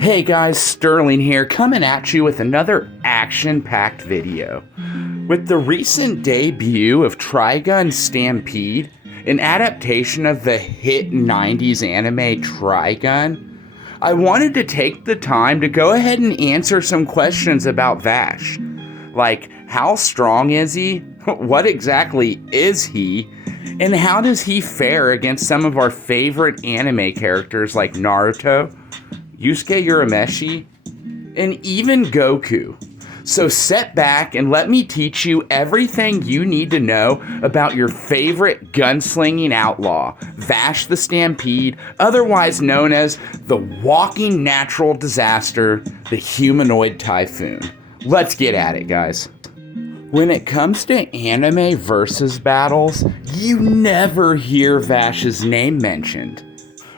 Hey guys, Sterling here, coming at you with another action-packed video. With the recent debut of Trigun Stampede, an adaptation of the hit 90s anime Trigun, I wanted to take the time to go ahead and answer some questions about Vash. Like, how strong is he? What exactly is he? And how does he fare against some of our favorite anime characters like Naruto, Yusuke Urameshi, and even Goku? So sit back and let me teach you everything you need to know about your favorite gunslinging outlaw, Vash the Stampede, otherwise known as the walking natural disaster, the humanoid typhoon. Let's get at it, guys. When it comes to anime versus battles, you never hear Vash's name mentioned.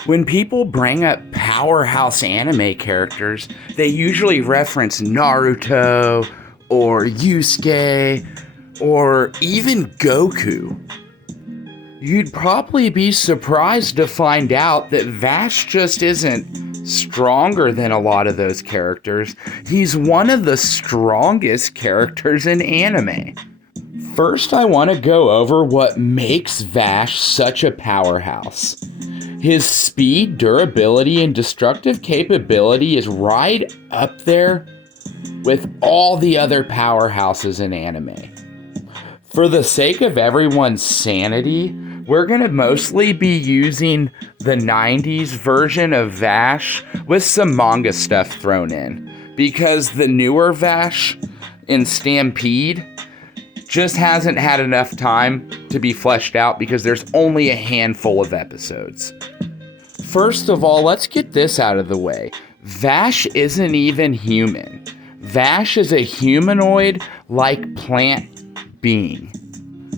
When people bring up powerhouse anime characters, they usually reference Naruto, or Yusuke, or even Goku. You'd probably be surprised to find out that Vash just isn't stronger than a lot of those characters. He's one of the strongest characters in anime. First, I want to go over what makes Vash such a powerhouse. His speed, durability, and destructive capability is right up there with all the other powerhouses in anime. For the sake of everyone's sanity, we're going to mostly be using the 90s version of Vash with some manga stuff thrown in, because the newer Vash in Stampede just hasn't had enough time to be fleshed out because there's only a handful of episodes. First of all, let's get this out of the way. Vash isn't even human. Vash is a humanoid-like plant being.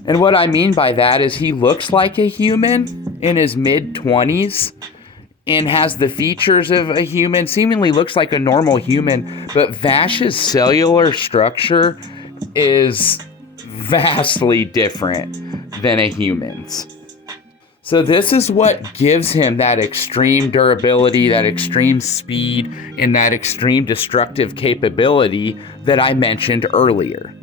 And what I mean by that is he looks like a human in his mid-20s and has the features of a human, seemingly looks like a normal human, but Vash's cellular structure is vastly different than a human's. So this is what gives him that extreme durability, that extreme speed, and that extreme destructive capability that I mentioned earlier.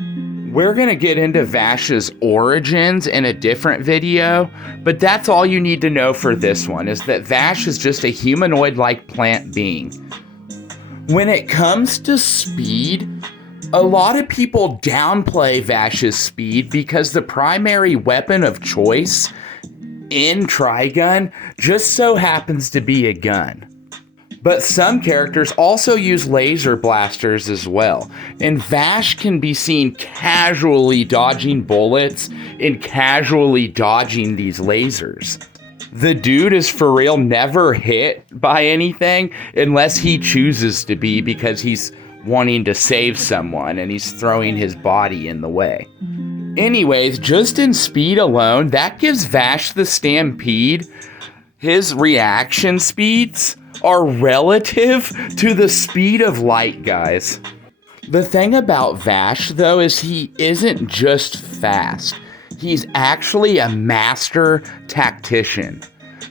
We're going to get into Vash's origins in a different video, but that's all you need to know for this one, is that Vash is just a humanoid-like plant being. When it comes to speed, a lot of people downplay Vash's speed because the primary weapon of choice in Trigun just so happens to be a gun. But some characters also use laser blasters as well, and Vash can be seen casually dodging bullets and casually dodging these lasers. The dude is for real never hit by anything unless he chooses to be, because he's wanting to save someone and he's throwing his body in the way. Anyways, just in speed alone, that gives Vash the Stampede, his reaction speeds are relative to the speed of light, guys. The thing about Vash, though, is he isn't just fast. He's actually a master tactician.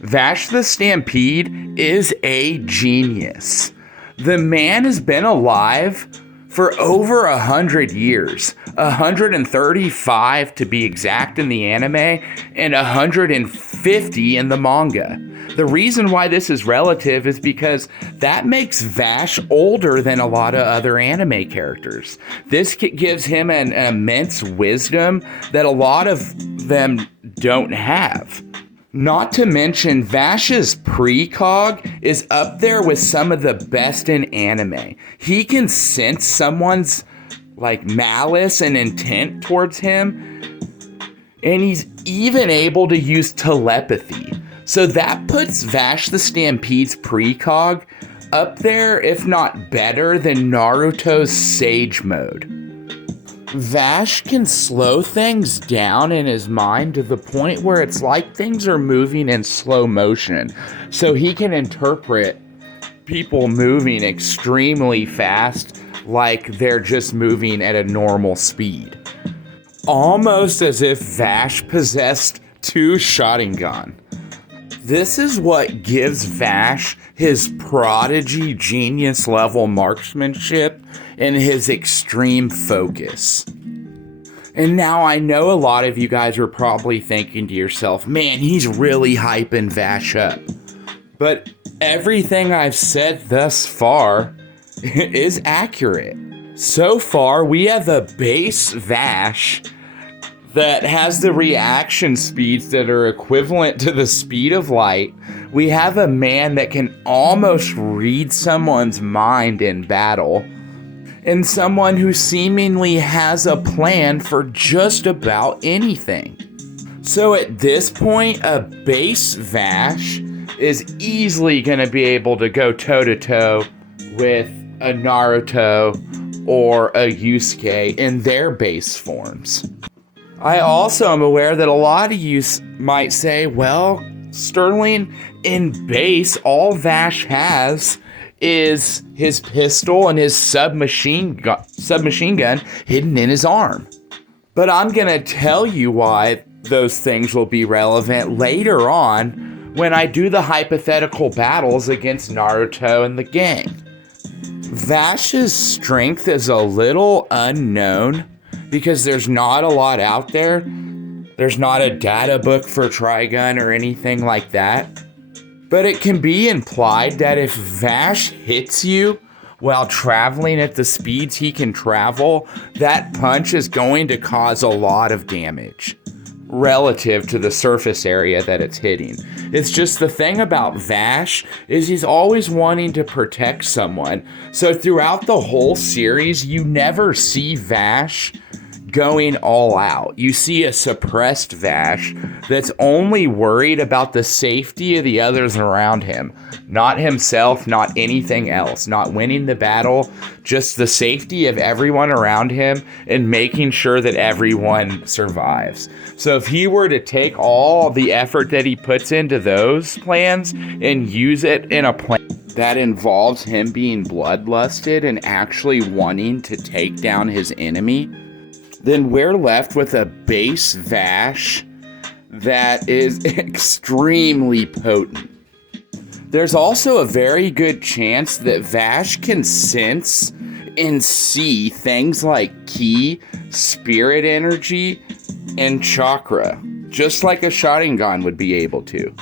Vash the Stampede is a genius. The man has been alive for over 100 years, 135 to be exact in the anime, and 150 in the manga. The reason why this is relative is because that makes Vash older than a lot of other anime characters. This gives him an immense wisdom that a lot of them don't have. Not to mention, Vash's precog is up there with some of the best in anime. He can sense someone's malice and intent towards him, and he's even able to use telepathy. So that puts Vash the Stampede's precog up there, if not better, than Naruto's Sage Mode. Vash can slow things down in his mind to the point where it's like things are moving in slow motion. So he can interpret people moving extremely fast like they're just moving at a normal speed. Almost as if Vash possessed two Sharingan. This is what gives Vash his prodigy genius level marksmanship and his extreme focus. And now I know a lot of you guys are probably thinking to yourself, man, he's really hyping Vash up. But everything I've said thus far is accurate. So far, we have a base Vash that has the reaction speeds that are equivalent to the speed of light. We have a man that can almost read someone's mind in battle, and someone who seemingly has a plan for just about anything. So at this point, a base Vash is easily going to be able to go toe-to-toe with a Naruto or a Yusuke in their base forms. I also am aware that a lot of you might say, well, Sterling, in base, all Vash has is his pistol and his submachine gun hidden in his arm. But I'm going to tell you why those things will be relevant later on when I do the hypothetical battles against Naruto and the gang. Vash's strength is a little unknown because there's not a lot out there. There's not a data book for Trigun or anything like that. But it can be implied that if Vash hits you while traveling at the speeds he can travel, that punch is going to cause a lot of damage relative to the surface area that it's hitting. It's just the thing about Vash is he's always wanting to protect someone. So throughout the whole series, you never see Vash going all out. You see a suppressed Vash that's only worried about the safety of the others around him. Not himself, not anything else. Not winning the battle, just the safety of everyone around him and making sure that everyone survives. So if he were to take all the effort that he puts into those plans and use it in a plan that involves him being bloodlusted and actually wanting to take down his enemy, then we're left with a base Vash that is extremely potent. There's also a very good chance that Vash can sense and see things like ki, spirit energy, and chakra, just like a Sharingan would be able to.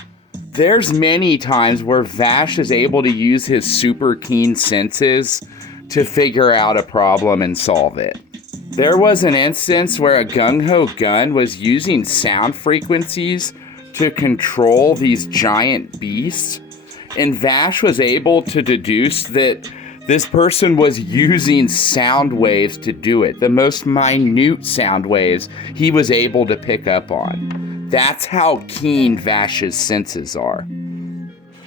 There's many times where Vash is able to use his super keen senses to figure out a problem and solve it. There was an instance where a gung-ho gun was using sound frequencies to control these giant beasts, and Vash was able to deduce that this person was using sound waves to do it. The most minute sound waves he was able to pick up on. That's how keen Vash's senses are.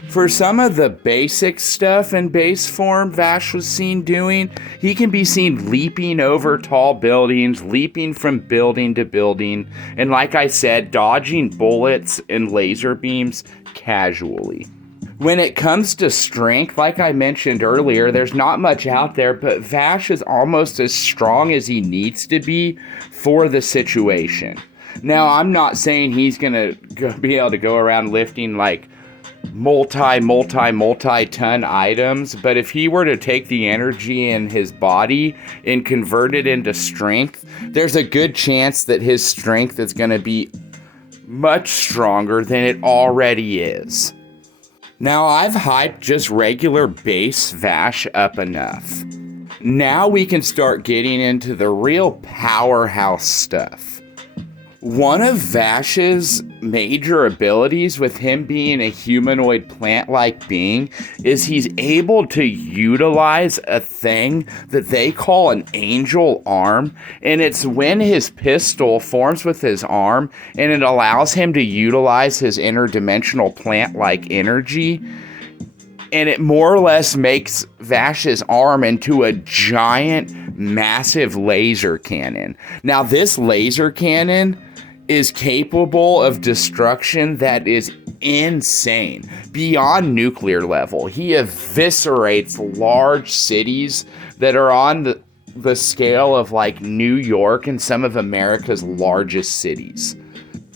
For some of the basic stuff in base form Vash was seen doing, he can be seen leaping over tall buildings, leaping from building to building, and like I said, dodging bullets and laser beams casually. When it comes to strength, like I mentioned earlier, there's not much out there, but Vash is almost as strong as he needs to be for the situation. Now, I'm not saying he's going to be able to go around lifting like multi-ton items, but if he were to take the energy in his body and convert it into strength, there's a good chance that his strength is going to be much stronger than it already is. Now, I've hyped just regular base Vash up enough. Now we can start getting into the real powerhouse stuff. One of Vash's major abilities, with him being a humanoid plant-like being, is he's able to utilize a thing that they call an angel arm, and it's when his pistol forms with his arm, and it allows him to utilize his interdimensional plant-like energy, and it more or less makes Vash's arm into a giant, massive laser cannon. Now, this laser cannon is capable of destruction that is insane, beyond nuclear level. He eviscerates large cities that are on the scale of like New York and some of America's largest cities.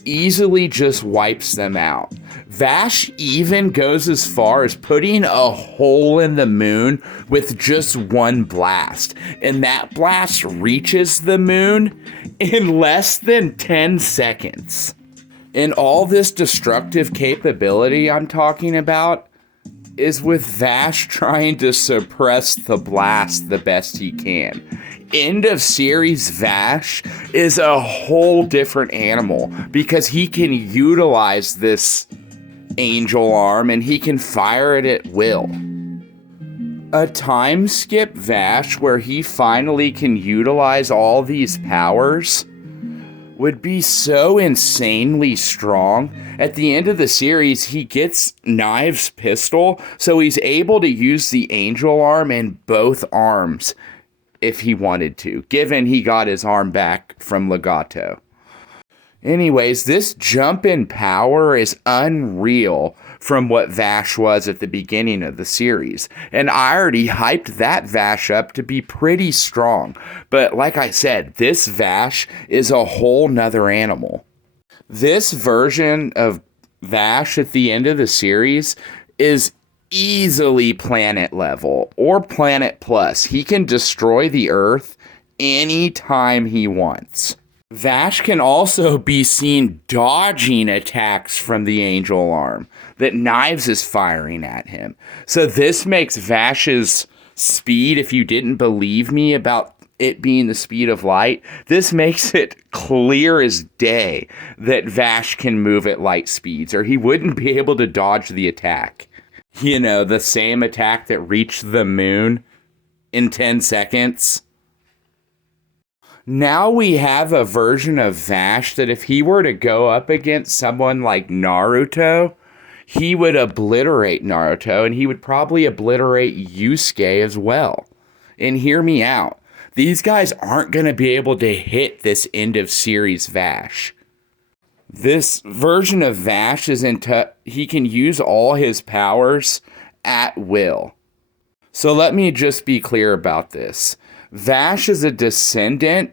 easily just wipes them out. Vash even goes as far as putting a hole in the moon with just one blast, and that blast reaches the moon in less than 10 seconds. And all this destructive capability I'm talking about is with Vash trying to suppress the blast the best he can. End of series Vash is a whole different animal because he can utilize this angel arm and he can fire it at will. A time skip Vash where he finally can utilize all these powers would be so insanely strong. At the end of the series, he gets Knives' pistol, so he's able to use the angel arm in both arms if he wanted to, given he got his arm back from Legato. Anyways, this jump in power is unreal from what Vash was at the beginning of the series. And I already hyped that Vash up to be pretty strong. But like I said, this Vash is a whole nother animal. This version of Vash at the end of the series is easily planet level or planet plus. He can destroy the Earth anytime he wants. Vash can also be seen dodging attacks from the angel arm that Knives is firing at him. So this makes Vash's speed, if you didn't believe me about it being the speed of light, this makes it clear as day that Vash can move at light speeds, or he wouldn't be able to dodge the attack. You know, the same attack that reached the moon in 10 seconds. Now we have a version of Vash that if he were to go up against someone like Naruto, he would obliterate Naruto, and he would probably obliterate Yusuke as well. And hear me out. These guys aren't going to be able to hit this end of series Vash. This version of Vash is he can use all his powers at will. So let me just be clear about this. Vash is a descendant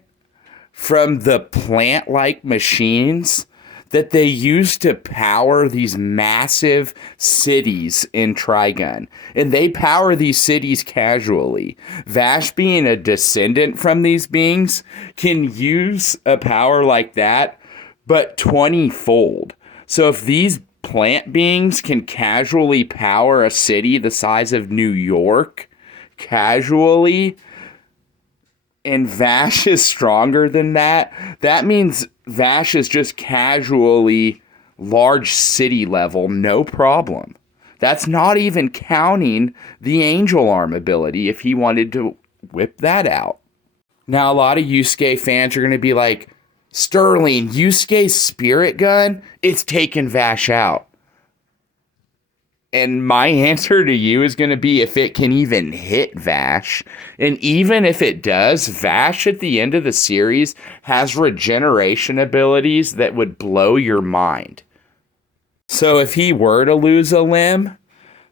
from the plant-like machines that they use to power these massive cities in Trigun. And they power these cities casually. Vash, being a descendant from these beings, can use a power like that, but 20-fold. So if these plant beings can casually power a city the size of New York, casually, and Vash is stronger than that, that means Vash is just casually large city level, no problem. That's not even counting the angel arm ability if he wanted to whip that out. Now, a lot of Yusuke fans are going to be like, Sterling, Yusuke's spirit gun, it's taking Vash out. And my answer to you is going to be if it can even hit Vash. And even if it does, Vash at the end of the series has regeneration abilities that would blow your mind. So if he were to lose a limb,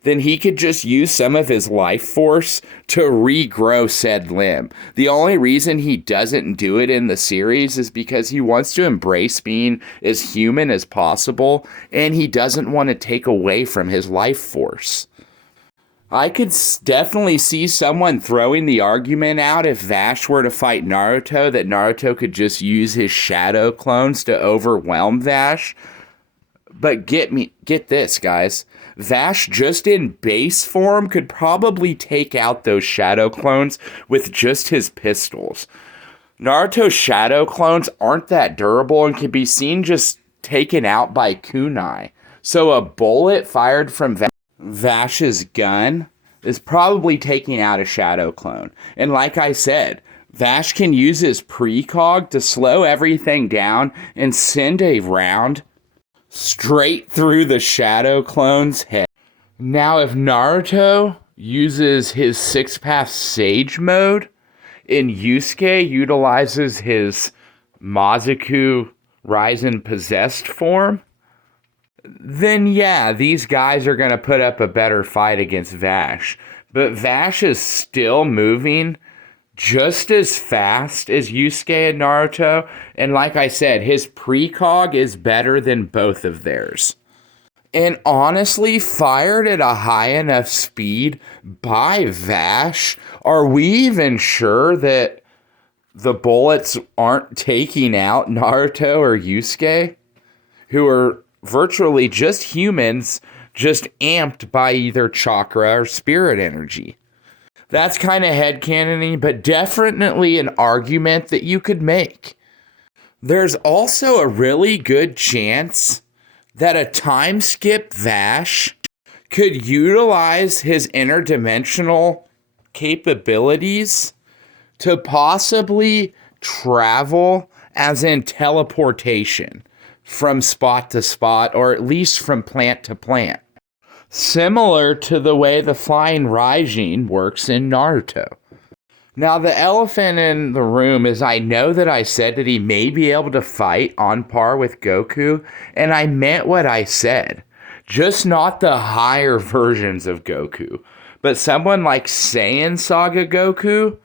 then he could just use some of his life force to regrow said limb. The only reason he doesn't do it in the series is because he wants to embrace being as human as possible, and he doesn't want to take away from his life force. I could definitely see someone throwing the argument out if Vash were to fight Naruto, that Naruto could just use his shadow clones to overwhelm Vash. But get this, guys. Vash, just in base form, could probably take out those shadow clones with just his pistols. Naruto's shadow clones aren't that durable and can be seen just taken out by kunai. So a bullet fired from Vash's gun is probably taking out a shadow clone. And like I said, Vash can use his precog to slow everything down and send a round straight through the shadow clone's head. Now, if Naruto uses his six-path sage mode and Yusuke utilizes his Mazaku Raizen possessed form, then yeah, these guys are going to put up a better fight against Vash. But Vash is still moving just as fast as Yusuke and Naruto. And like I said, his precog is better than both of theirs. And honestly, fired at a high enough speed by Vash, are we even sure that the bullets aren't taking out Naruto or Yusuke, who are virtually just humans, just amped by either chakra or spirit energy? That's kind of headcanoning, but definitely an argument that you could make. There's also a really good chance that a time skip Vash could utilize his interdimensional capabilities to possibly travel, as in teleportation, from spot to spot, or at least from plant to plant. Similar to the way the flying Raijin works in Naruto. Now, the elephant in the room is I know that I said that he may be able to fight on par with Goku, and I meant what I said. Just not the higher versions of Goku. But someone like Saiyan Saga Goku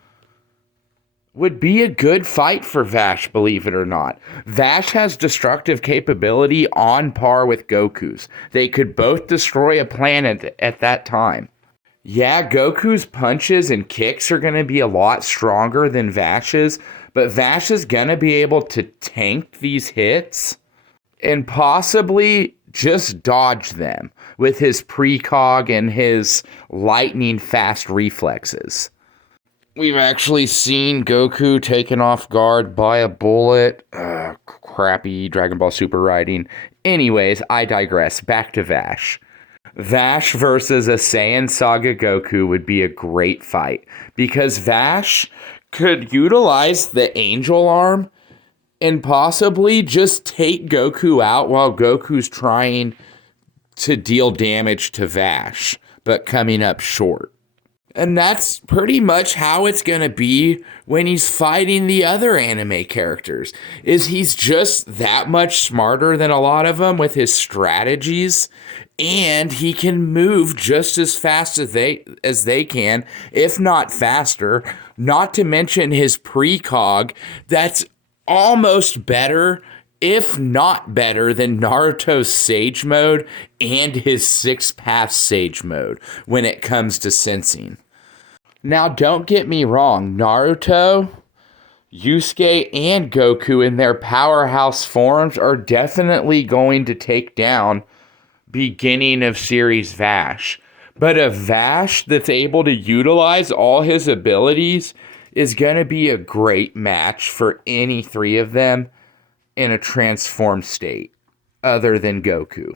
would be a good fight for Vash, believe it or not. Vash has destructive capability on par with Goku's. They could both destroy a planet at that time. Yeah, Goku's punches and kicks are going to be a lot stronger than Vash's, but Vash is going to be able to tank these hits and possibly just dodge them with his precog and his lightning fast reflexes. We've actually seen Goku taken off guard by a bullet. Crappy Dragon Ball Super writing. Anyways, I digress. Back to Vash. Vash versus a Saiyan Saga Goku would be a great fight because Vash could utilize the angel arm and possibly just take Goku out while Goku's trying to deal damage to Vash, but coming up short. And that's pretty much how it's going to be when he's fighting the other anime characters. Is he's just that much smarter than a lot of them with his strategies, and he can move just as fast as they can, if not faster. Not to mention his precog that's almost better, if not better, than Naruto's Sage Mode and his 6-path Sage Mode when it comes to sensing. Now, don't get me wrong, Naruto, Yusuke, and Goku in their powerhouse forms are definitely going to take down beginning of series Vash. But a Vash that's able to utilize all his abilities is going to be a great match for any three of them in a transformed state, other than Goku.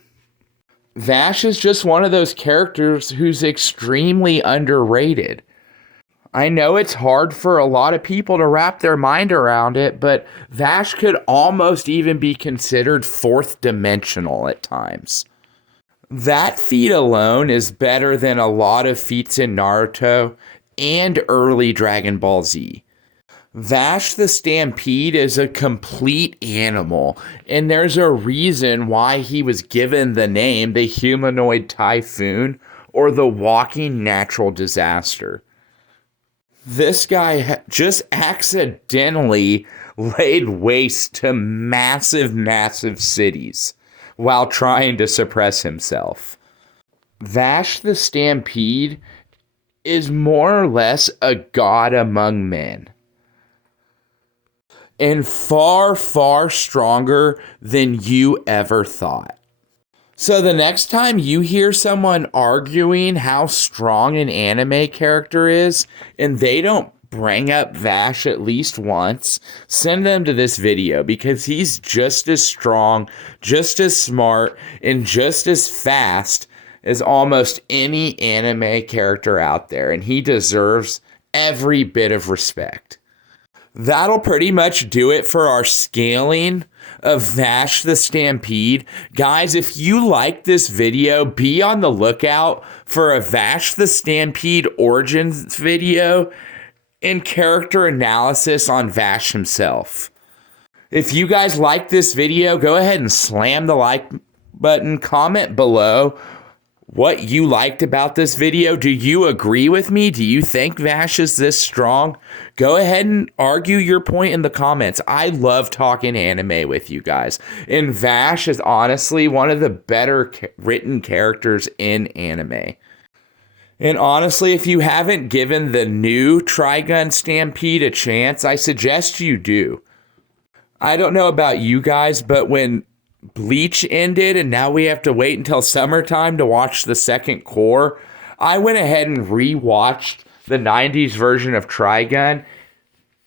Vash is just one of those characters who's extremely underrated. I know it's hard for a lot of people to wrap their mind around it, but Vash could almost even be considered fourth dimensional at times. That feat alone is better than a lot of feats in Naruto and early Dragon Ball Z. Vash the Stampede is a complete animal, and there's a reason why he was given the name the Humanoid Typhoon or the Walking Natural Disaster. This guy just accidentally laid waste to massive, massive cities while trying to suppress himself. Vash the Stampede is more or less a god among men. And far, far stronger than you ever thought. So the next time you hear someone arguing how strong an anime character is, and they don't bring up Vash at least once, send them to this video because he's just as strong, just as smart, and just as fast as almost any anime character out there, and he deserves every bit of respect. That'll pretty much do it for our scaling of Vash the Stampede. Guys, if you like this video, be on the lookout for a Vash the Stampede origins video and character analysis on Vash himself. If you guys like this video, go ahead and slam the like button, comment below what you liked about this video. Do you agree with me? Do you think Vash is this strong? Go ahead and argue your point in the comments. I love talking anime with you guys. And Vash is honestly one of the better written characters in anime. And honestly, if you haven't given the new Trigun Stampede a chance, I suggest you do. I don't know about you guys, but when Bleach ended and now we have to wait until summertime to watch the second core, I went ahead and rewatched the 90s version of Trigun,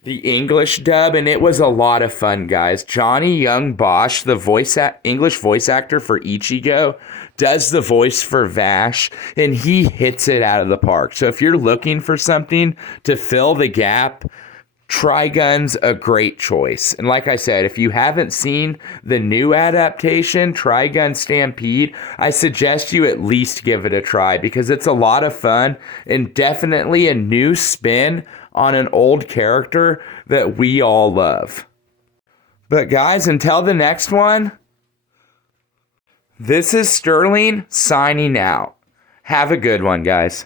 the English dub, and it was a lot of fun, guys. Johnny Young Bosch, the English voice actor for Ichigo, does the voice for Vash, and he hits it out of the park. So if you're looking for something to fill the gap, Trigun's a great choice. And like I said, if you haven't seen the new adaptation, Trigun Stampede, I suggest you at least give it a try because it's a lot of fun and definitely a new spin on an old character that we all love. But guys, until the next one, this is Sterling signing out. Have a good one, guys.